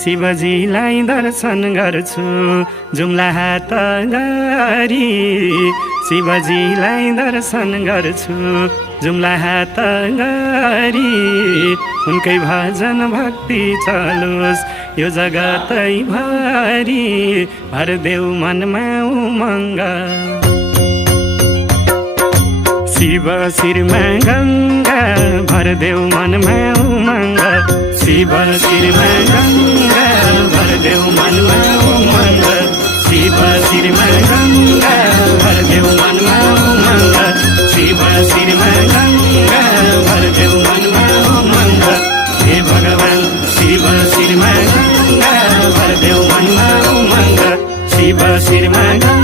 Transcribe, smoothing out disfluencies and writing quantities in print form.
शिवजीलाई दर्शन गर्छु जुम्ला हात गरी शिवजीलाई दर्शन गर्छु जुम्ला हात गरी उनकै भजन भक्ति चलोस् यो जगतै भरि भरदेऊ मनमा उमङ्ग शिव शिरमा गङ्गा भरदेऊ मनमा उमङ्ग शिव शिरमा गङ्गा भरदेऊ मनमा उमङ्ग शिव शिरमा गङ्गा भरदेऊ मनमा उमङ्ग शिव शिरमा गङ्गा भरदेऊ मनमा उमङ्ग हे भगवान शिव शिरमा गङ्गा भरदेऊ मनमा उमङ्ग शिव शिरमा